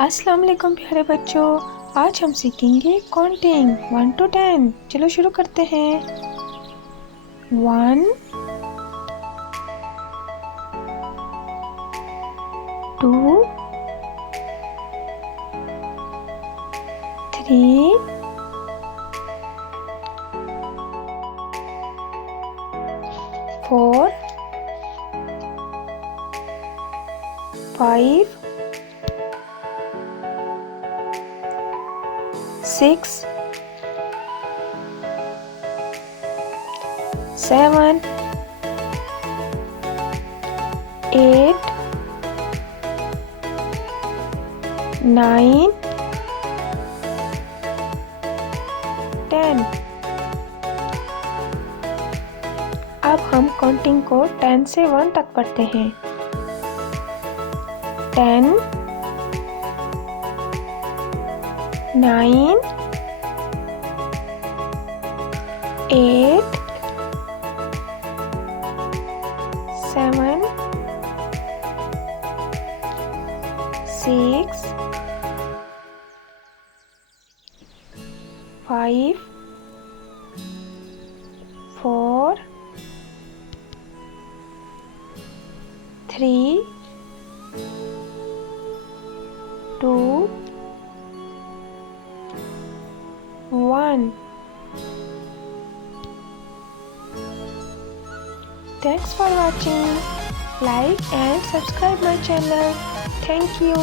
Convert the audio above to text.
अस्सलाम वालेकुम प्यारे बच्चों, आज हम सीखेंगे काउंटिंग 1 to 10। चलो शुरू करते हैं। 1 2 3 4 5 6 7 8 9 10। अब हम काउंटिंग को 10 से 1 तक पढ़ते हैं। 10 9 8 7 6 5 4 3 2 1। Thanks for watching. Like and subscribe my channel. Thank you.